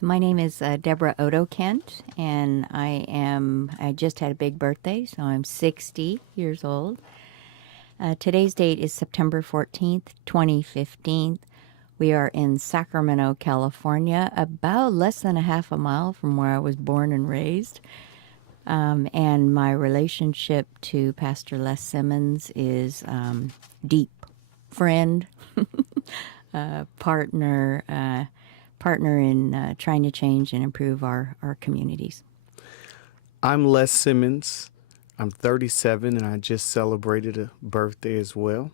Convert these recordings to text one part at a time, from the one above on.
So my name is Debra Oto-Kent, and I just had a big birthday, so I'm 60 years old. Today's date is September 14th, 2015. We are in Sacramento, California, about less than a half a mile from where I was born and raised. And my relationship to Pastor Les Simmons is deep. Friend, partner in trying to change and improve our communities. I'm Les Simmons. I'm 37 and I just celebrated a birthday as well.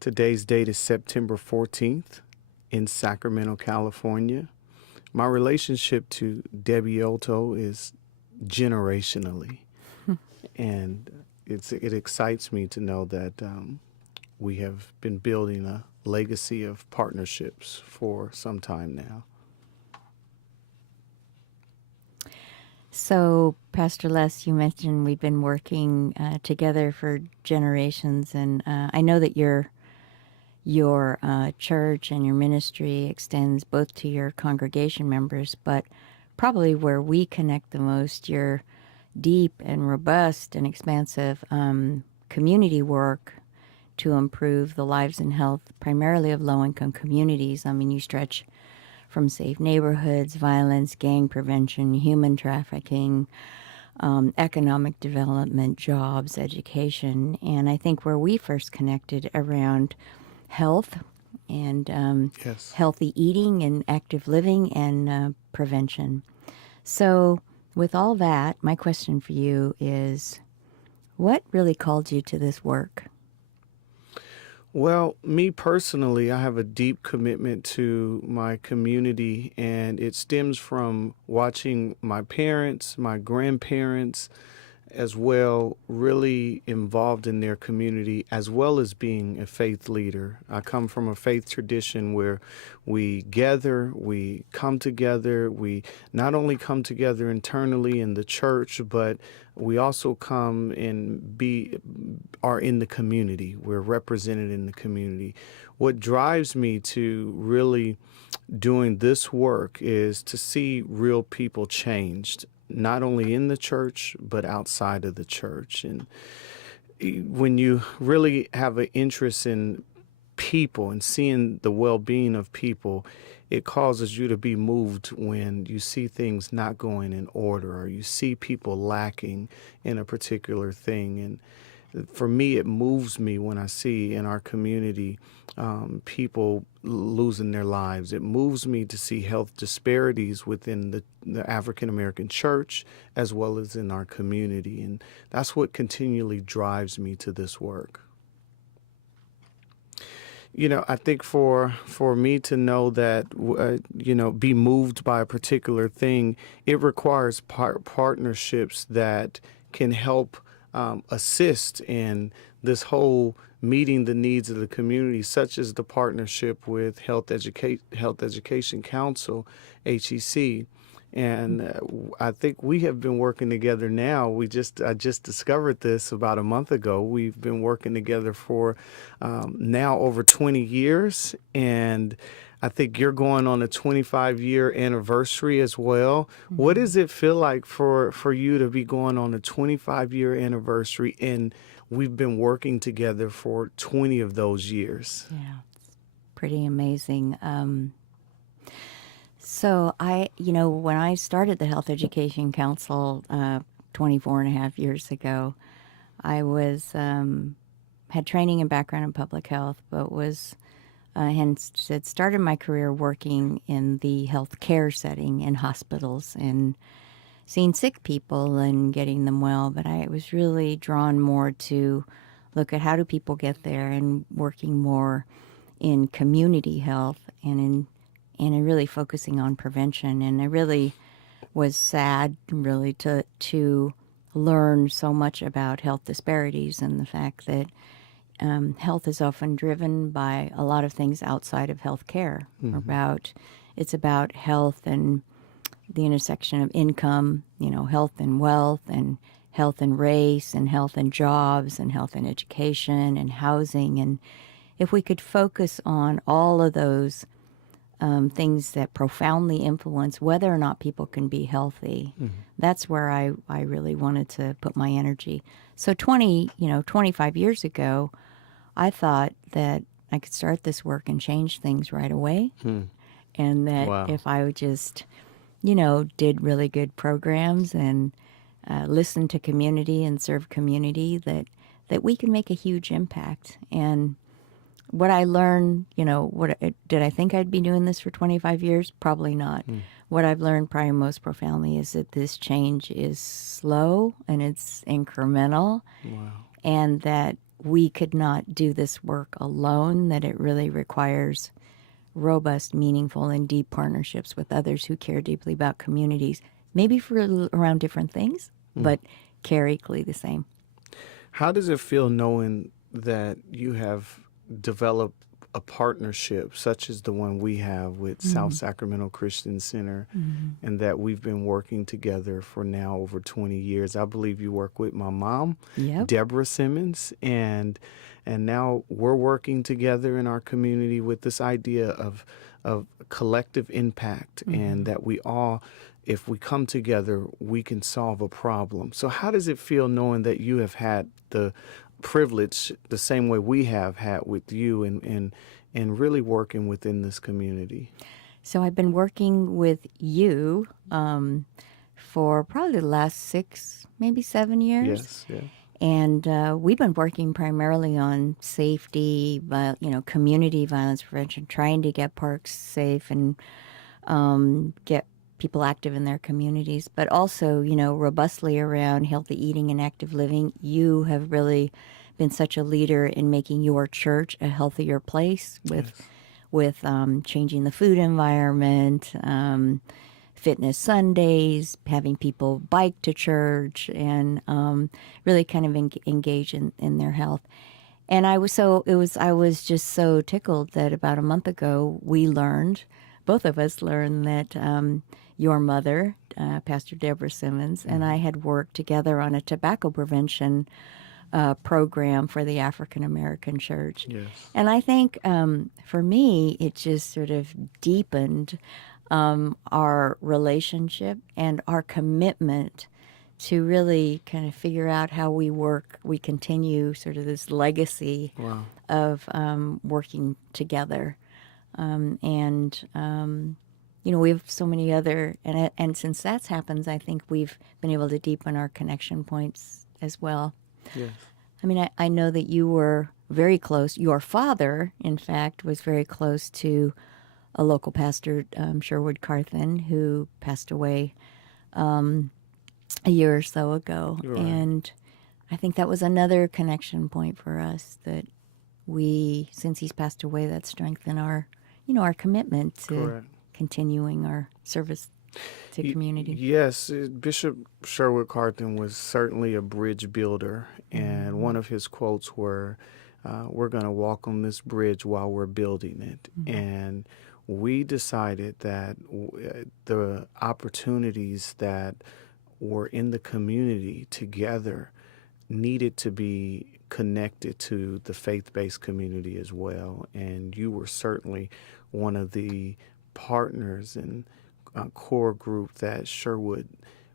Today's date is September 14th in Sacramento, California. My relationship to Debbie Oto is generationally, and it excites me to know that we have been building a legacy of partnerships for some time now. So, Pastor Les, you mentioned we've been working together for generations, and I know that your church and your ministry extends both to your congregation members, but probably where we connect the most, your deep and robust and expansive community work to improve the lives and health primarily of low-income communities. I mean, you stretch from safe neighborhoods, violence, gang prevention, human trafficking, economic development, jobs, education. And I think where we first connected around health and Yes. healthy eating and active living and prevention. So with all that, my question for you is, what really called you to this work? Well, me personally, I have a deep commitment to my community, and it stems from watching my parents, my grandparents, as well, really involved in their community, as well as being a faith leader. I come from a faith tradition where we gather, we come together, we not only come together internally in the church, but we also come and are in the community. We're represented in the community. What drives me to really doing this work is to see real people changed, not only in the church, but outside of the church. And when you really have an interest in people and seeing the well-being of people, it causes you to be moved when you see things not going in order or you see people lacking in a particular thing. And for me, it moves me when I see in our community people losing their lives. It moves me to see health disparities within the African American church as well as in our community. And that's what continually drives me to this work. I think for me to know that, be moved by a particular thing, it requires partnerships that can help assist in this whole meeting the needs of the community, such as the partnership with Health Education Council, HEC. And I think we have been working together now. I just discovered this about a month ago. We've been working together for now over 20 years. And I think you're going on a 25-year anniversary as well. Mm-hmm. What does it feel like for you to be going on a 25-year anniversary and we've been working together for 20 of those years? Yeah, it's pretty amazing. So when I started the Health Education Council 24 and a half years ago, I had training and background in public health, but had started my career working in the healthcare setting in hospitals and seeing sick people and getting them well. But I was really drawn more to look at how do people get there and working more in community health and really focusing on prevention. And I really was sad really to learn so much about health disparities and the fact that health is often driven by a lot of things outside of healthcare. Mm-hmm. It's about health and the intersection of income, health and wealth, and health and race, and health and jobs, and health and education, and housing. And if we could focus on all of those things that profoundly influence whether or not people can be healthy. That's where I really wanted to put my energy. So 25 years ago, I thought that I could start this work and change things right away. And that Wow. if I would just, did really good programs and listen to community and serve community, that we can make a huge impact. And what I learned, did I think I'd be doing this for 25 years? Probably not. What I've learned probably most profoundly is that this change is slow and it's incremental, Wow. and that we could not do this work alone, that it really requires robust, meaningful, and deep partnerships with others who care deeply about communities, maybe around different things, but care equally the same. How does it feel knowing that you have developed a partnership such as the one we have with South Sacramento Christian Center, and that we've been working together for now over 20 years? I believe you work with my mom, Yep. Debra Simmons, and now we're working together in our community with this idea of collective impact, and that we all, if we come together, we can solve a problem. So how does it feel knowing that you have had the privilege, the same way we have had with you, and really working within this community? So I've been working with you for probably the last 6, maybe 7 years. Yes, yeah. And we've been working primarily on safety, community violence prevention, trying to get parks safe and get people active in their communities, but also, robustly around healthy eating and active living. You have really been such a leader in making your church a healthier place with changing the food environment, Fitness Sundays, having people bike to church, and really kind of engage in their health. And I was just so tickled that about a month ago both of us learned that your mother, Pastor Debra Simmons, and I had worked together on a tobacco prevention program for the African American church. Yes. And I think for me, it just sort of deepened our relationship and our commitment to really kind of figure out how we continue sort of this legacy Wow. of working together. We have so many other, and since that's happened, I think we've been able to deepen our connection points as well. Yes. I mean, I know that you were very close. Your father, in fact, was very close to a local pastor, Sherwood Carthen, who passed away a year or so ago. Right. And I think that was another connection point for us, that since he's passed away, that strengthened our commitment to Correct. continuing our service to community. Yes, Bishop Sherwood Carthen was certainly a bridge builder, and one of his quotes were, "We're going to walk on this bridge while we're building it." And we decided that the opportunities that were in the community together needed to be connected to the faith-based community as well. And you were certainly one of the partners and core group that Sherwood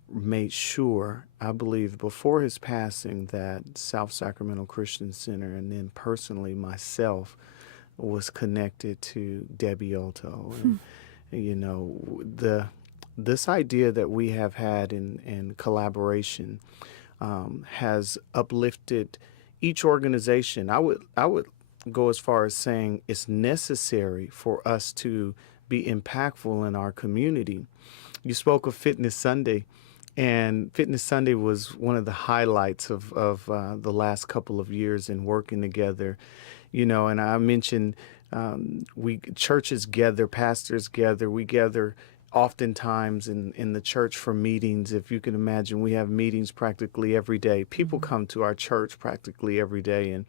made sure, I believe, before his passing, that South Sacramento Christian Center, and then personally myself, was connected to Debbie Oto. And this idea that we have had in collaboration has uplifted each organization. I would go as far as saying it's necessary for us to be impactful in our community. You spoke of Fitness Sunday, and Fitness Sunday was one of the highlights of the last couple of years in working together. And I mentioned churches gather, pastors gather, we gather oftentimes in the church for meetings. If you can imagine, we have meetings practically every day. People come to our church practically every day, and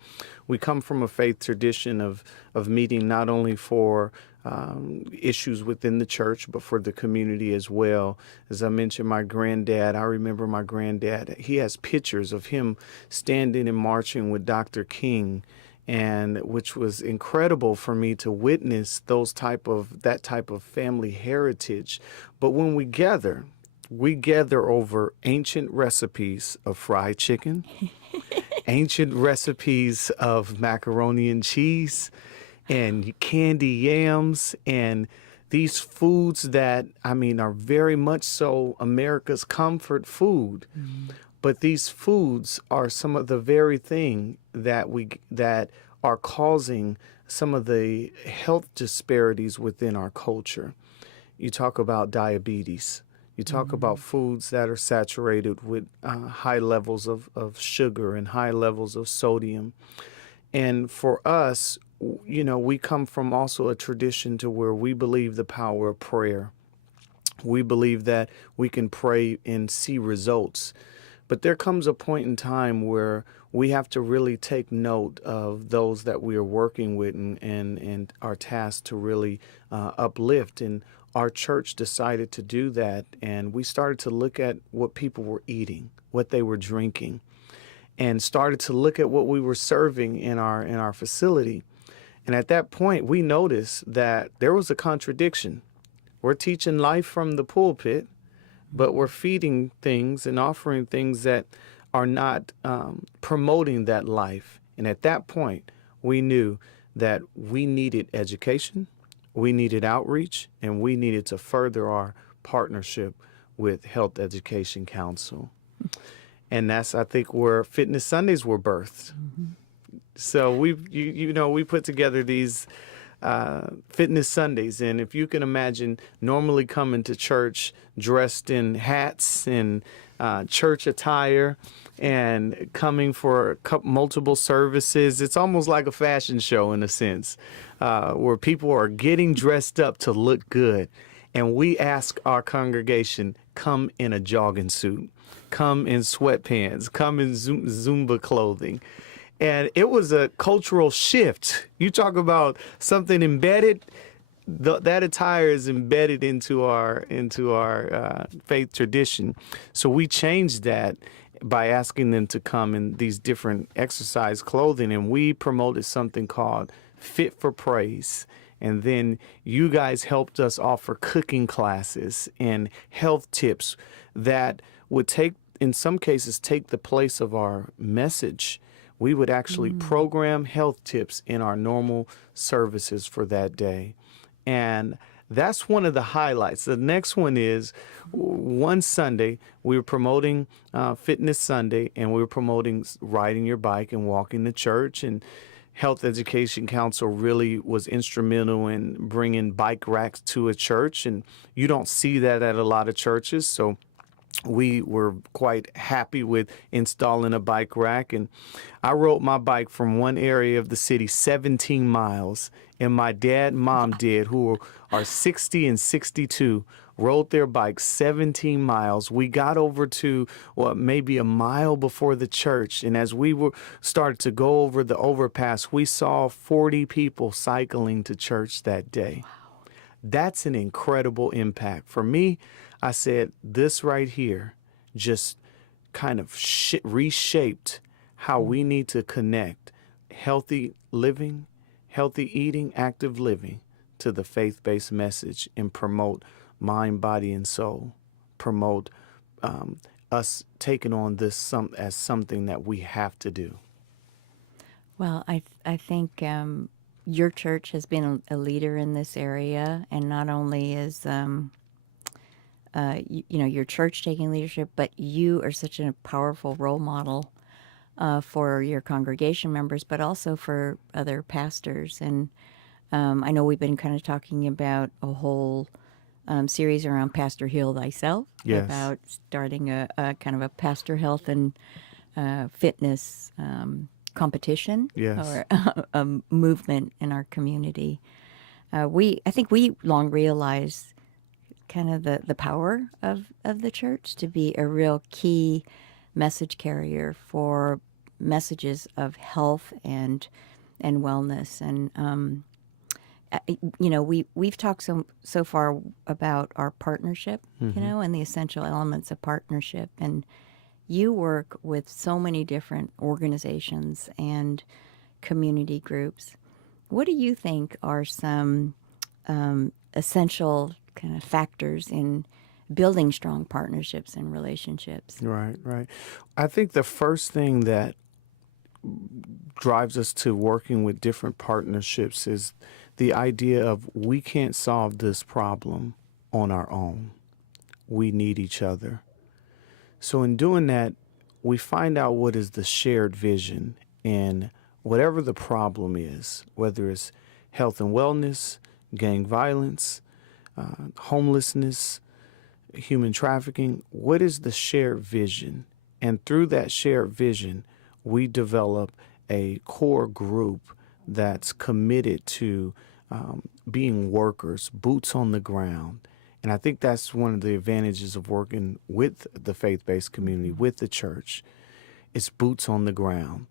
we come from a faith tradition of meeting not only for issues within the church, but for the community as well. As I mentioned, I remember my granddad, he has pictures of him standing and marching with Dr. King and which was incredible for me to witness that type of family heritage. But when we gather over ancient recipes of fried chicken, ancient recipes of macaroni and cheese, and candy yams, and these foods that, I mean, are very much so America's comfort food. But these foods are some of the very thing that are causing some of the health disparities within our culture. You talk about diabetes. You talk about foods that are saturated with high levels of sugar and high levels of sodium. And for us, we come from also a tradition to where we believe the power of prayer. We believe that we can pray and see results. But there comes a point in time where we have to really take note of those that we are working with and are tasked to really uplift. And our church decided to do that. And we started to look at what people were eating, what they were drinking, and started to look at what we were serving in our facility. And at that point, we noticed that there was a contradiction. We're teaching life from the pulpit, but we're feeding things and offering things that are not promoting that life. And at that point, we knew that we needed education, we needed outreach, and we needed to further our partnership with Health Education Council. And that's, I think, where Fitness Sundays were birthed. So we put together these Fitness Sundays. And if you can imagine normally coming to church dressed in hats and church attire and coming for multiple services, it's almost like a fashion show in a sense, where people are getting dressed up to look good. And we ask our congregation, come in a jogging suit, come in sweatpants, come in Zumba clothing. And it was a cultural shift. You talk about something embedded, that attire is embedded into our faith tradition. So we changed that by asking them to come in these different exercise clothing, and we promoted something called Fit for Praise. And then you guys helped us offer cooking classes and health tips that would in some cases, take the place of our message. We would actually program health tips in our normal services for that day. And that's one of the highlights. The next one is one Sunday, we were promoting Fitness Sunday, and we were promoting riding your bike and walking to church. And Health Education Council really was instrumental in bringing bike racks to a church. And you don't see that at a lot of churches. So we were quite happy with installing a bike rack. And I rode my bike from one area of the city 17 miles. And my dad and mom did, who are 60 and 62, rode their bikes 17 miles. We got over to maybe a mile before the church. And as we started to go over the overpass, we saw 40 people cycling to church that day. Wow. That's an incredible impact. For me, I said, this right here just kind of reshaped how we need to connect healthy living, healthy eating, active living to the faith-based message and promote mind, body, and soul. Promote us taking on this as something that we have to do. Well, I think your church has been a leader in this area, and not only is your church taking leadership, but you are such a powerful role model for your congregation members, but also for other pastors. And I know we've been kind of talking about a whole series around Pastor Heal Thyself, yes, about starting a kind of a pastor health and fitness competition, yes, or a movement in our community. I think we long realized kind of the power of the church to be a real key message carrier for messages of health and wellness. And we've talked so far about our partnership, and the essential elements of partnership. And you work with so many different organizations and community groups. What do you think are some essential kind of factors in building strong partnerships and relationships? Right, right. I think the first thing that drives us to working with different partnerships is the idea of we can't solve this problem on our own. We need each other. So in doing that, we find out what is the shared vision in whatever the problem is, whether it's health and wellness, gang violence, homelessness, human trafficking. What is the shared vision? And through that shared vision, we develop a core group that's committed to being workers, boots on the ground. And I think that's one of the advantages of working with the faith-based community, with the church. It's boots on the ground.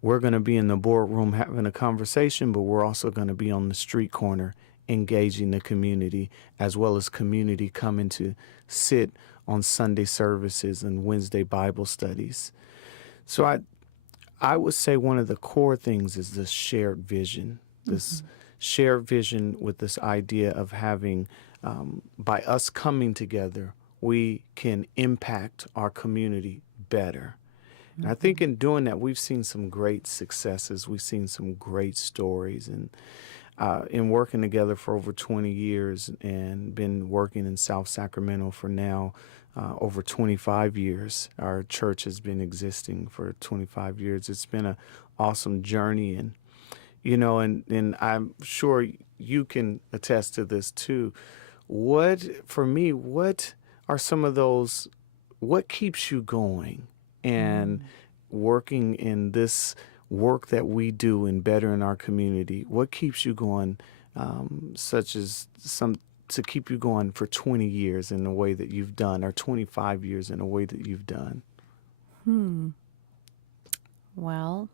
We're going to be in the boardroom having a conversation, but we're also going to be on the street corner engaging the community, as well as community coming to sit on Sunday services and Wednesday Bible studies. So I would say one of the core things is this shared vision, this shared vision with this idea of having, by us coming together, we can impact our community better. And I think in doing that, we've seen some great successes. We've seen some great stories. And in working together for over 20 years and been working in South Sacramento for now over 25 years. Our church has been existing for 25 years. It's been an awesome journey. And, and I'm sure you can attest to this too. What are some of those, what keeps you going and working in this work that we do in bettering our community? What keeps you going, such as to keep you going for 20 years in the way that you've done, or 25 years in a way that you've done? Well,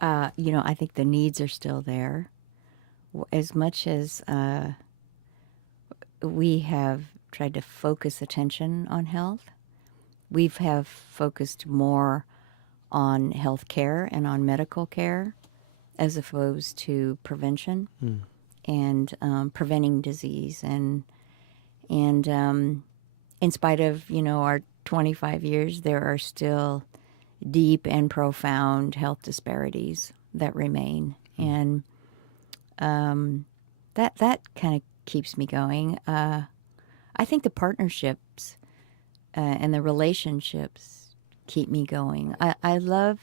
I think the needs are still there. As much as we have tried to focus attention on health, we have focused more on health care and on medical care as opposed to prevention and preventing disease. And in spite of, our 25 years, there are still deep and profound health disparities that remain. And that kind of keeps me going. I think the partnerships and the relationships keep me going. I love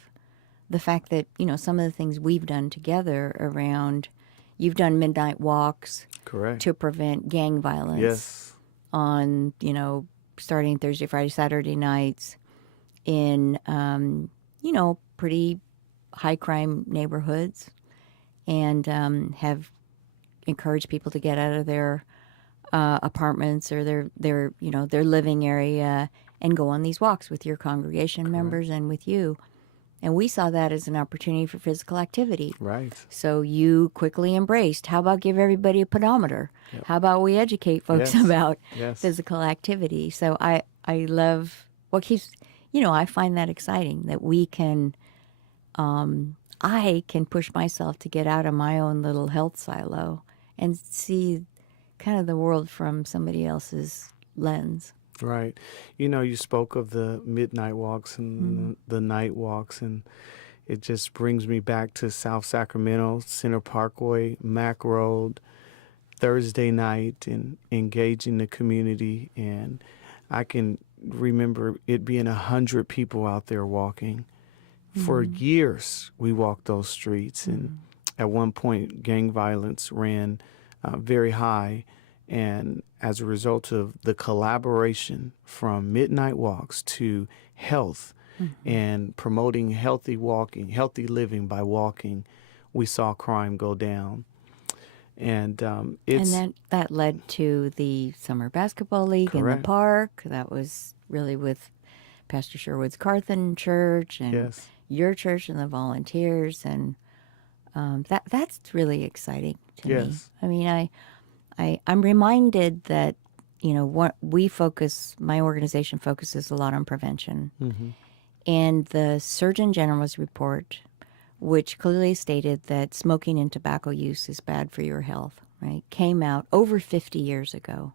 the fact that, some of the things we've done together around, you've done midnight walks. Correct. To prevent gang violence. Yes. On, starting Thursday, Friday, Saturday nights in, pretty high crime neighborhoods, and have encouraged people to get out of their apartments or their living area and go on these walks with your congregation Correct. members and with you. And we saw that as an opportunity for physical activity. Right. So you quickly embraced, how about give everybody a pedometer? Yep. How about we educate folks Yes. about Yes. physical activity? So I love what keeps, I find that exciting that we can, I can push myself to get out of my own little health silo and see kind of the world from somebody else's lens. Right. You spoke of the midnight walks and the night walks, and it just brings me back to South Sacramento, Center Parkway, Mack Road, Thursday night, and engaging the community. And I can remember it being 100 people out there walking. For years, we walked those streets. And at one point, gang violence ran very high. And as a result of the collaboration from midnight walks to health and promoting healthy walking, healthy living by walking, we saw crime go down. And and that led to the Summer Basketball League in the Correct. park. That was really with Pastor Sherwood's Carthen Church and Yes. your church and the volunteers. And that's really exciting to me. Yes. I mean, I'm reminded that, what my organization focuses a lot on prevention. And the Surgeon General's report which clearly stated that smoking and tobacco use is bad for your health, right? Came out over 50 years ago.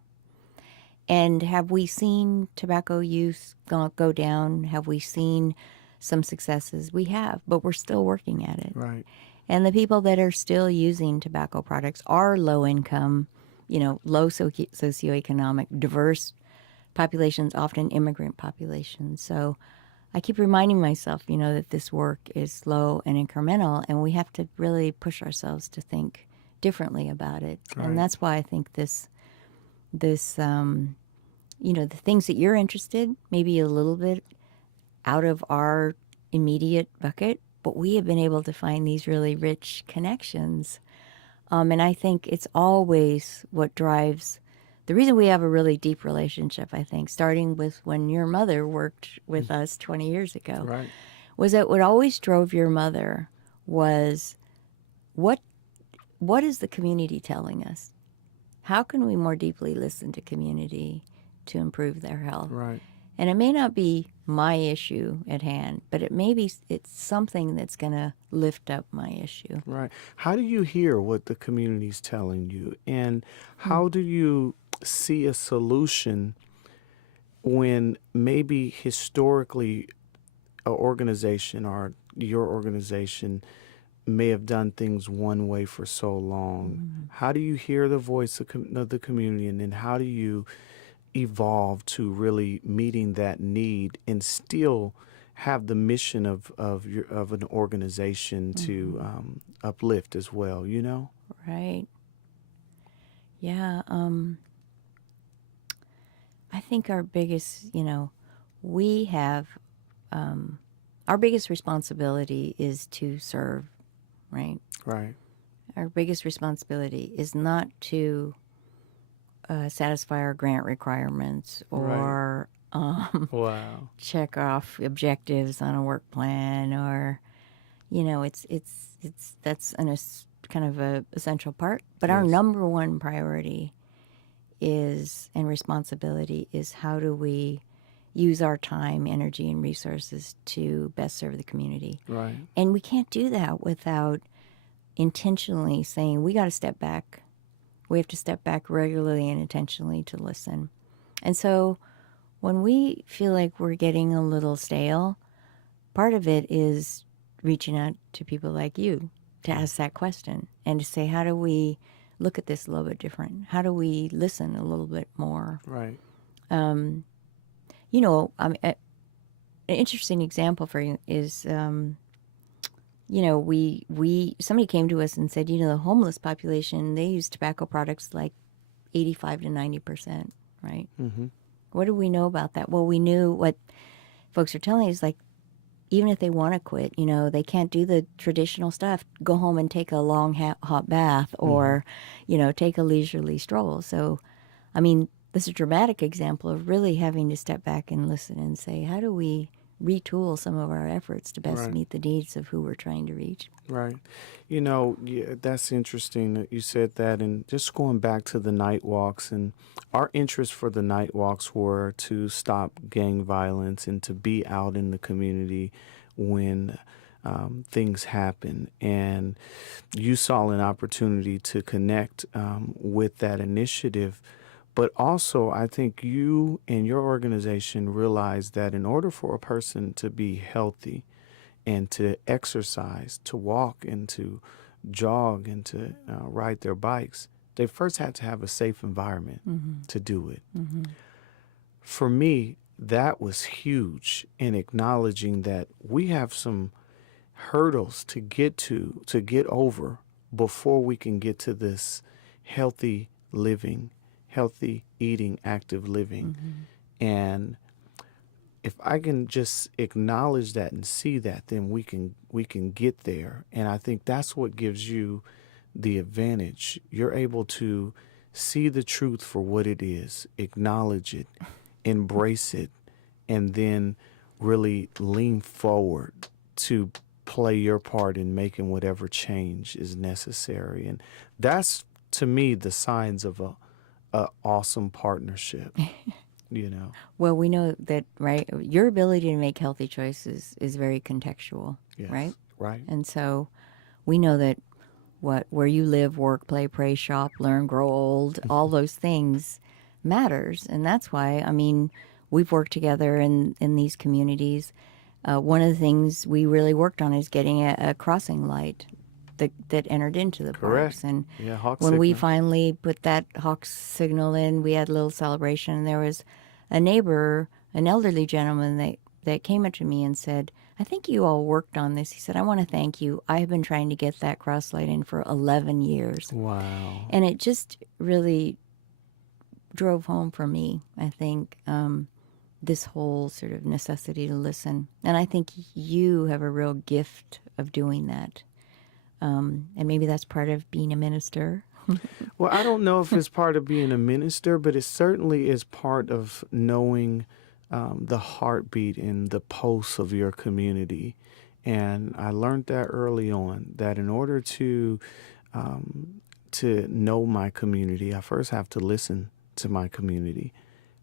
And have we seen tobacco use go down? Have we seen some successes? We have, but we're still working at it. Right. And the people that are still using tobacco products are low income, low socioeconomic, diverse populations, often immigrant populations. So I keep reminding myself, that this work is slow and incremental, and we have to really push ourselves to think differently about it. Right. And that's why I think this the things that you're interested, maybe a little bit out of our immediate bucket, but we have been able to find these really rich connections. And I think it's always what drives the reason we have a really deep relationship, I think, starting with when your mother worked with us 20 years ago, Right. was that what always drove your mother was what is the community telling us? How can we more deeply listen to community to improve their health? Right. And it may not be my issue at hand, but it's something that's going to lift up my issue. Right. How do you hear what the community's telling you? And how do you see a solution when maybe historically an organization or your organization may have done things one way for so long? How do you hear the voice of the community, and then how do you evolve to really meeting that need and still have the mission of an organization to uplift as well, Right. Yeah. I think our biggest, we have, our biggest responsibility is to serve, right? Right. Our biggest responsibility is not to satisfy our grant requirements or Wow. check off objectives on a work plan, or that's kind of a essential part. But our Yes. number one priority and responsibility is how do we use our time, energy, and resources to best serve the community. Right. And we can't do that without intentionally saying we got to step back. We have to step back regularly and intentionally to listen. And so when we feel like we're getting a little stale, part of it is reaching out to people like you to ask that question and to say, how do we look at this a little bit different? How do we listen a little bit more? Right. An interesting example for you is, somebody came to us and said, the homeless population, they use tobacco products like 85 to 90%, right? Mm-hmm. What do we know about that? Well, we knew what folks are telling us, like, even if they want to quit, they can't do the traditional stuff, go home and take a long hot bath or, take a leisurely stroll. So, I mean, this is a dramatic example of really having to step back and listen and say, how do we retool some of our efforts to best Right. meet the needs of who we're trying to reach? Right. Yeah, that's interesting that you said that. And just going back to the night walks, and our interest for the night walks were to stop gang violence and to be out in the community when things happen. And you saw an opportunity to connect with that initiative. But also, I think you and your organization realized that in order for a person to be healthy, and to exercise, to walk and to jog and to ride their bikes, they first had to have a safe environment to do it. Mm-hmm. For me, that was huge in acknowledging that we have some hurdles to get over before we can get to this healthy living, healthy eating, active living. And if I can just acknowledge that and see that, then we can get there. And I think that's what gives you the advantage. You're able to see the truth for what it is, acknowledge it, embrace it, and then really lean forward to play your part in making whatever change is necessary. And that's, to me, the signs of a awesome partnership. Well, we know that, right? Your ability to make healthy choices is very contextual, Yes. right? Right. And so we know that where you live, work, play, pray, shop, learn, grow old, all those things matters. And that's why, I mean, we've worked together in these communities. One of the things we really worked on is getting a crossing light that entered into the Correct. parks. And Yeah, hawk when we signal. finally put that hawk signal in, we had a little celebration. And there was a neighbor, an elderly gentleman that came up to me and said, I think you all worked on this. He said, I want to thank you. I have been trying to get that cross light in for 11 years. Wow. And it just really drove home for me, I think, this whole sort of necessity to listen. And I think you have a real gift of doing that. And maybe that's part of being a minister. Well, I don't know if it's part of being a minister, but it certainly is part of knowing the heartbeat and the pulse of your community. And I learned that early on, that in order to know my community, I first have to listen to my community.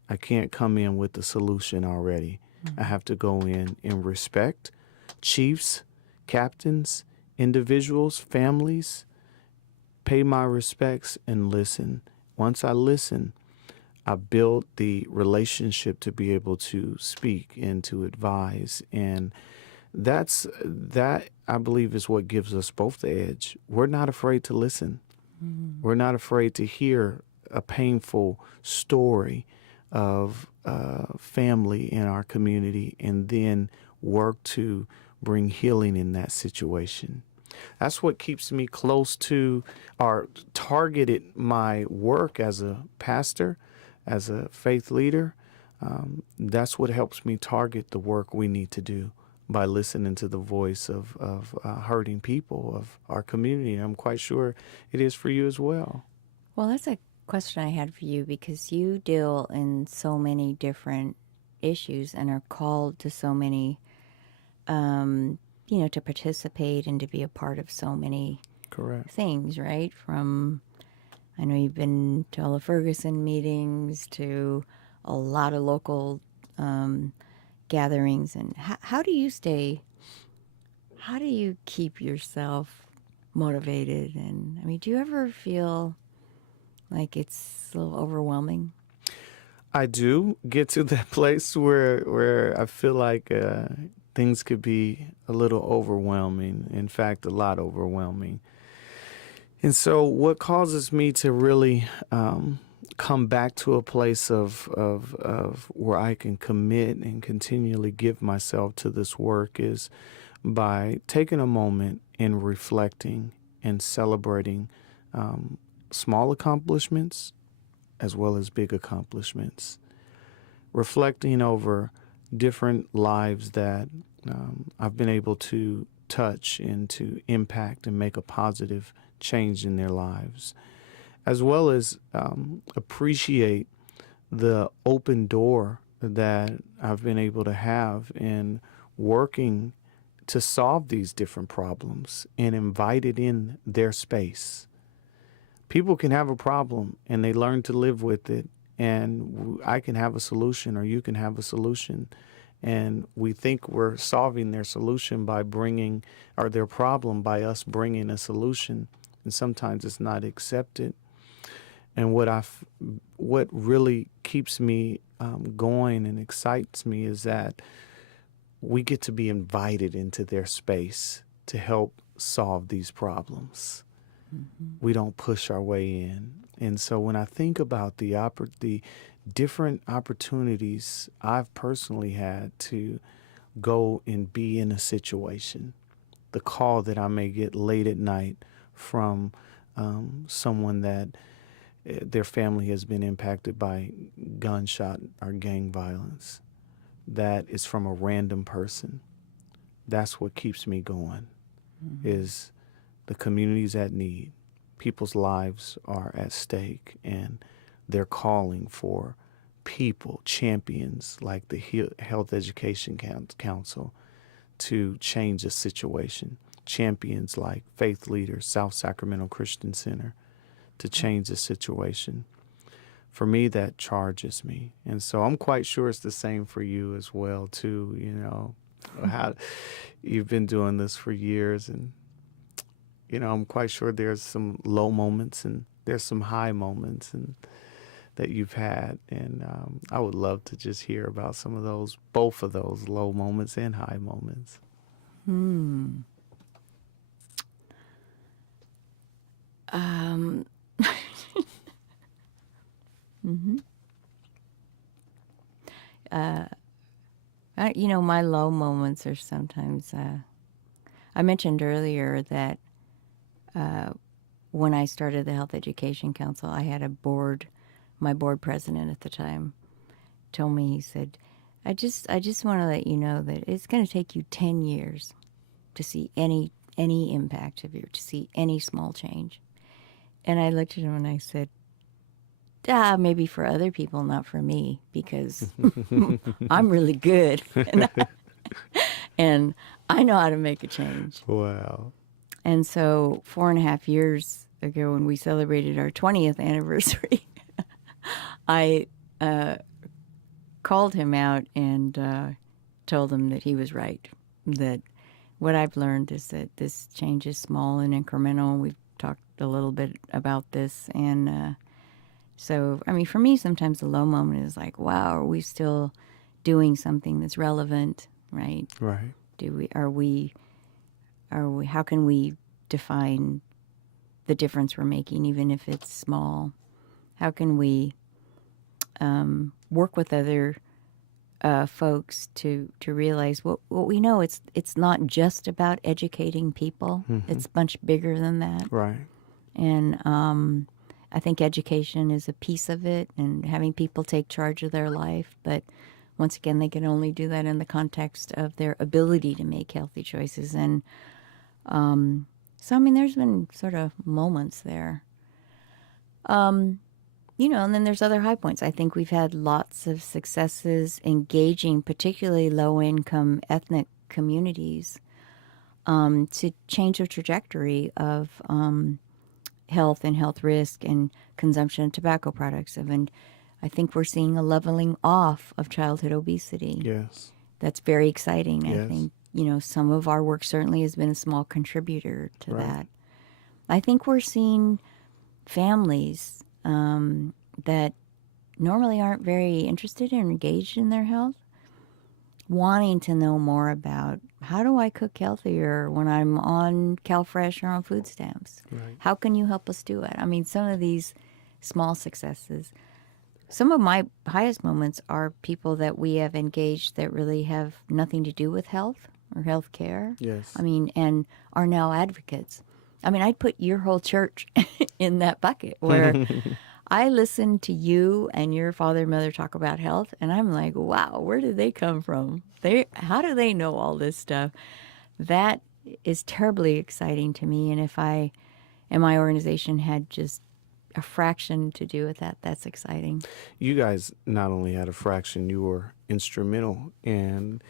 I can't come in with the solution already. I have to go in respect chiefs, captains, individuals, families, pay my respects and listen. Once I listen, I build the relationship to be able to speak and to advise. And that I believe is what gives us both the edge. We're not afraid to listen. We're not afraid to hear a painful story of family in our community and then work to bring healing in that situation. That's what keeps me close to or targeted my work as a pastor, as a faith leader. That's what helps me target the work we need to do by listening to the voice of hurting people of our community. I'm quite sure it is for you as well. Well, that's a question I had for you because you deal in so many different issues and are called to so many, to participate and to be a part of so many Correct. things, right? From, I know you've been to all the Ferguson meetings to a lot of local gatherings. And how do you keep yourself motivated? And I mean, do you ever feel like it's a little overwhelming? I do get to that place where I feel like things could be a little overwhelming. In fact, a lot overwhelming. And so, what causes me to really come back to a place of where I can commit and continually give myself to this work is by taking a moment and reflecting and celebrating small accomplishments as well as big accomplishments, reflecting over different lives that I've been able to touch and to impact and make a positive change in their lives, as well as appreciate the open door that I've been able to have in working to solve these different problems and invite it in their space. People can have a problem and they learn to live with it, and I can have a solution or you can have a solution. And we think we're solving their solution by bringing, or their problem by us bringing a solution. And sometimes it's not accepted. And what really keeps me going and excites me is that we get to be invited into their space to help solve these problems. We don't push our way in. And so when I think about the different opportunities I've personally had to go and be in a situation, the call that I may get late at night from someone that their family has been impacted by gunshot or gang violence, that is from a random person. That's what keeps me going, is the communities at need. People's lives are at stake, and they're calling for people, champions like the Health Education Council to change the situation. Champions like faith leaders, South Sacramento Christian Center, to change the situation. For me, that charges me. And so I'm quite sure it's the same for you as well, too, How you've been doing this for years, and I'm quite sure there's some low moments and there's some high moments and that you've had, and I would love to just hear about some of those, both of those low moments and high moments. Hmm. Um. hmm Uh, my low moments are sometimes. I mentioned earlier that uh, when I started the Health Education Council, I had my board president at the time told me, he said, I just want to let you know that it's going to take you 10 years to see any impact of to see any small change. And I looked at him and I said, maybe for other people, not for me, because I'm really good and I know how to make a change. Wow. And so 4.5 years ago, when we celebrated our 20th anniversary, I called him out and told him that he was right, that what I've learned is that this change is small and incremental. We've talked a little bit about this. And so, I mean, for me, sometimes the low moment is like, wow, are we still doing something that's relevant, right? Right. How can we define the difference we're making, even if it's small? How can we work with other folks to realize what we know? It's not just about educating people. Mm-hmm. It's much bigger than that. Right. And I think education is a piece of it, and having people take charge of their life. But once again, they can only do that in the context of their ability to make healthy choices. And so, I mean, there's been sort of moments there. And then there's other high points. I think we've had lots of successes engaging particularly low-income ethnic communities to change the trajectory of health and health risk and consumption of tobacco products. And I think we're seeing a leveling off of childhood obesity. Yes. That's very exciting. Yes. I think, some of our work certainly has been a small contributor to Right. that. I think we're seeing families that normally aren't very interested or engaged in their health wanting to know more about, how do I cook healthier when I'm on CalFresh or on food stamps? Right. How can you help us do it? I mean, some of these small successes. Some of my highest moments are people that we have engaged that really have nothing to do with health or health care. Yes. I mean, and are now advocates. I mean, I'd put your whole church in that bucket where I listen to you and your father and mother talk about health, and I'm like, wow, where did they come from? How do they know all this stuff? That is terribly exciting to me. And if I and my organization had just a fraction to do with that, that's exciting. You guys not only had a fraction, you were instrumental in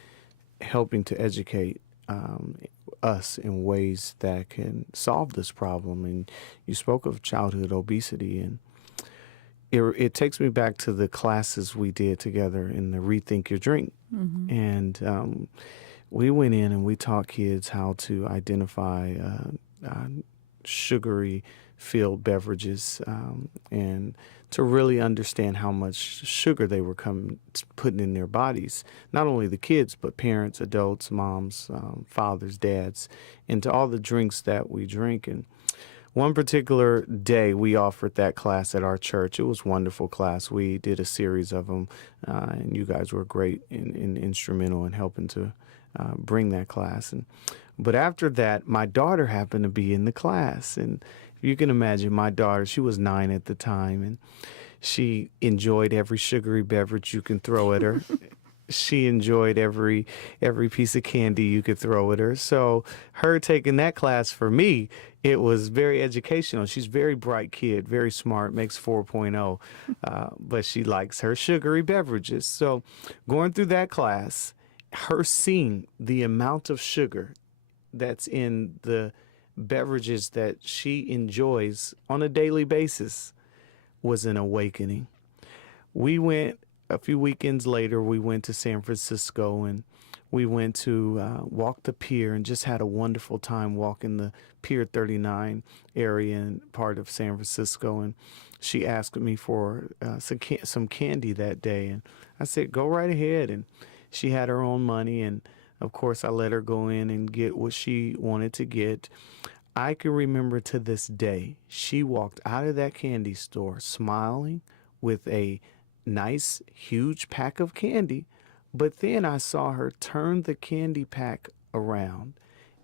helping to educate us in ways that can solve this problem. And you spoke of childhood obesity, and it takes me back to the classes we did together in the Rethink Your Drink. Mm-hmm. And we went in and we taught kids how to identify sugary filled beverages and to really understand how much sugar they were putting in their bodies. Not only the kids, but parents, adults, moms, fathers, dads, into all the drinks that we drink. And one particular day we offered that class at our church. It was a wonderful class. We did a series of them, and you guys were great and instrumental in helping to bring that class. But after that, my daughter happened to be in the class. And you can imagine my daughter, she was 9 at the time, and she enjoyed every sugary beverage you can throw at her. She enjoyed every piece of candy you could throw at her. So her taking that class for me, it was very educational. She's a very bright kid, very smart, makes 4.0, but she likes her sugary beverages. So going through that class, her seeing the amount of sugar that's in the beverages that she enjoys on a daily basis was an awakening. We went a few weekends later, we went to San Francisco and we went to walk the pier and just had a wonderful time walking the Pier 39 area and part of San Francisco. And she asked me for some candy that day. And I said, go right ahead. And she had her own money. And of course, I let her go in and get what she wanted to get. I can remember to this day, she walked out of that candy store smiling with a nice, huge pack of candy. But then I saw her turn the candy pack around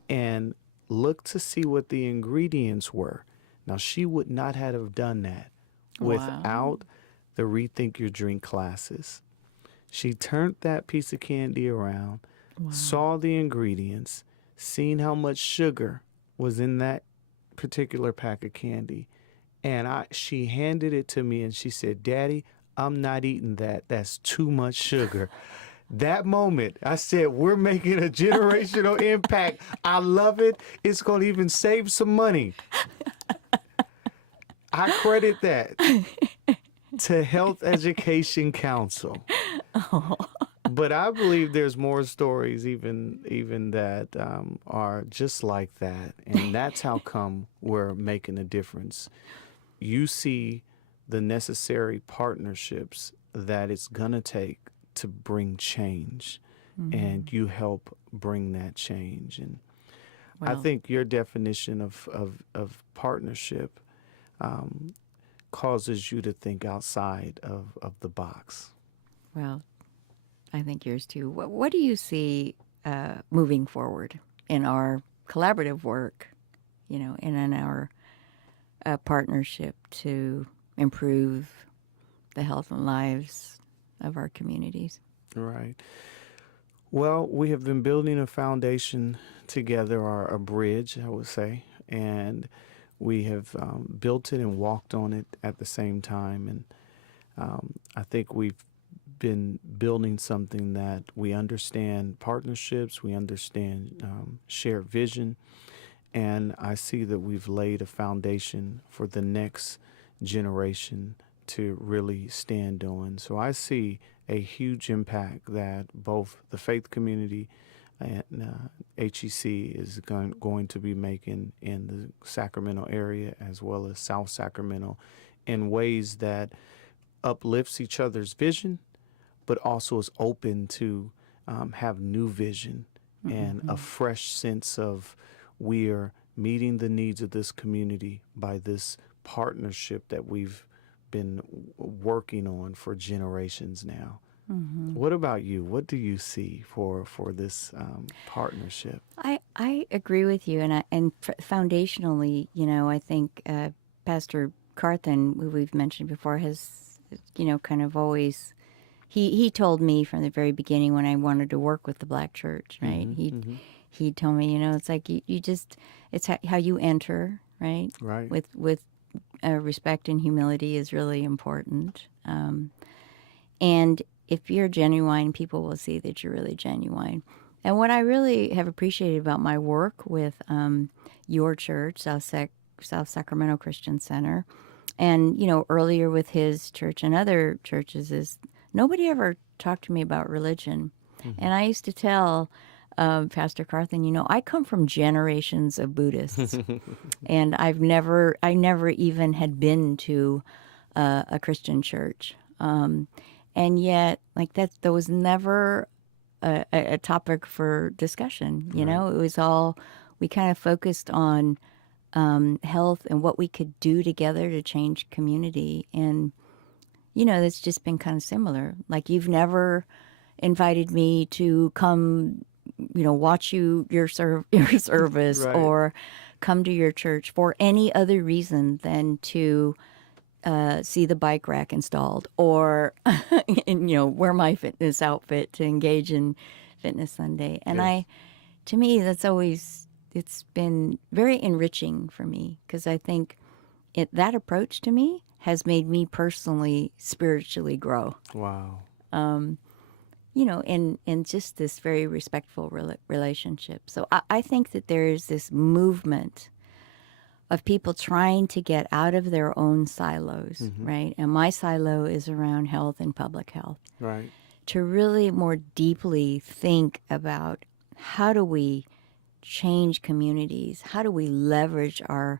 and look to see what the ingredients were. Now, she would not have done that without the Rethink Your Drink classes. She turned that piece of candy around, saw the ingredients, seen how much sugar was in that particular pack of candy, and she handed it to me and she said, Daddy, I'm not eating that. That's too much sugar. That moment, I said, we're making a generational impact. I love it. It's going to even save some money. I credit that to Health Education Council. Oh. But I believe there's more stories even that are just like that. And that's how come we're making a difference. You see the necessary partnerships that it's going to take to bring change. And you help bring that change. And I think your definition of partnership causes you to think outside of the box. Well, I think yours too. What do you see moving forward in our collaborative work, and in our partnership to improve the health and lives of our communities? Right. Well, we have been building a foundation together, or a bridge, I would say, and we have built it and walked on it at the same time. And I think we've been building something that we understand partnerships, we understand shared vision, and I see that we've laid a foundation for the next generation to really stand on. So I see a huge impact that both the faith community and HEC is going to be making in the Sacramento area as well as South Sacramento in ways that uplifts each other's vision, but also is open to have new vision and a fresh sense of we are meeting the needs of this community by this partnership that we've been working on for generations now. What about you? What do you see for this partnership? I agree with you, and foundationally, I think Pastor Carthen, who we've mentioned before, has kind of always he told me from the very beginning when I wanted to work with the Black church, right? He told me, it's like you just it's how you enter, right? Right. With respect and humility is really important, and if you're genuine, people will see that you're really genuine. And what I really have appreciated about my work with your church, South Sacramento Christian Center, and, earlier with his church and other churches, is nobody ever talked to me about religion. And I used to tell Pastor Carthen, I come from generations of Buddhists, and I never even had been to a Christian church. And yet, that was never a topic for discussion. It was all, we kind of focused on health and what we could do together to change community. And, that's just been kind of similar. Like, you've never invited me to come, watch your service Right. or come to your church for any other reason than to see the bike rack installed or, wear my fitness outfit to engage in Fitness Sunday. And Yes. to me, it's been very enriching for me, because I think that approach to me has made me personally, spiritually grow. Wow. In just this very respectful relationship. So I think that there is this movement of people trying to get out of their own silos, right? And my silo is around health and public health. Right. to really more deeply think about how do we change communities? How do we leverage our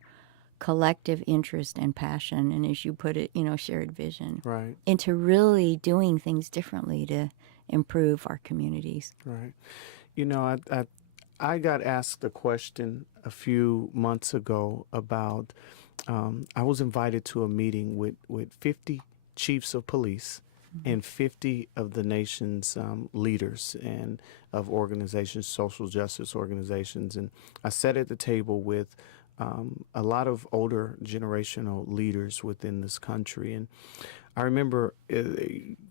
collective interest and passion, and as you put it, shared vision, Right. into really doing things differently to improve our communities? Right. You know, I got asked a question a few months ago about I was invited to a meeting with 50 chiefs of police and 50 of the nation's leaders and of organizations, social justice organizations. And I sat at the table with a lot of older generational leaders within this country. And I remember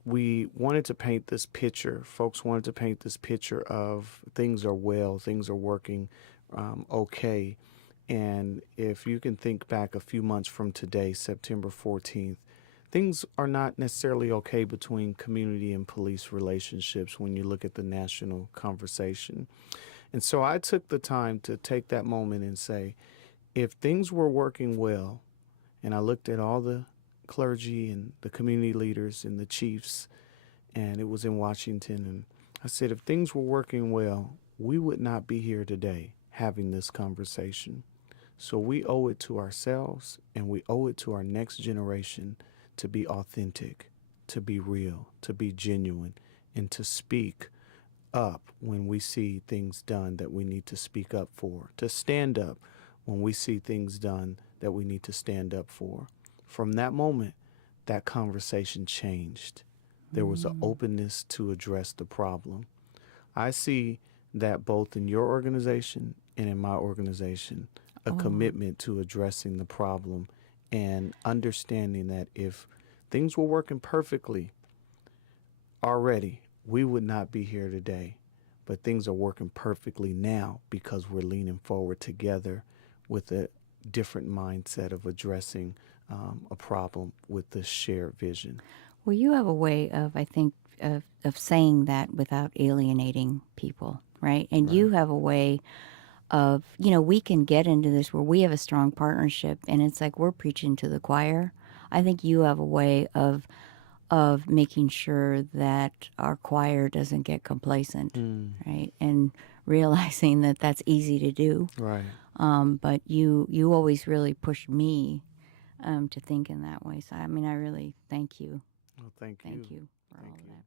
we wanted to paint this picture. Folks wanted to paint this picture of things are well, things are working okay. And if you can think back a few months from today, September 14th, things are not necessarily okay between community and police relationships when you look at the national conversation. And so I took the time to take that moment and say, if things were working well, and I looked at all the clergy and the community leaders and the chiefs, and it was in Washington, and I said, if things were working well, we would not be here today having this conversation. So we owe it to ourselves and we owe it to our next generation to be authentic, to be real, to be genuine, and to speak up when we see things done that we need to speak up for, to stand up when we see things done that we need to stand up for. From that moment, that conversation changed. There was an openness to address the problem. I see that both in your organization and in my organization, a commitment to addressing the problem and understanding that if things were working perfectly already, we would not be here today. But things are working perfectly now because we're leaning forward together with a different mindset of addressing a problem with this shared vision. Well, you have a way of, I think, of saying that without alienating people, right? And Right. you have a way of, we can get into this where we have a strong partnership and it's like we're preaching to the choir. I think you have a way of making sure that our choir doesn't get complacent, right? And realizing that that's easy to do. Right. But you always really push me to think in that way. So, I mean, I really thank you. Well, thank you. Thank you for Thank all of you. that.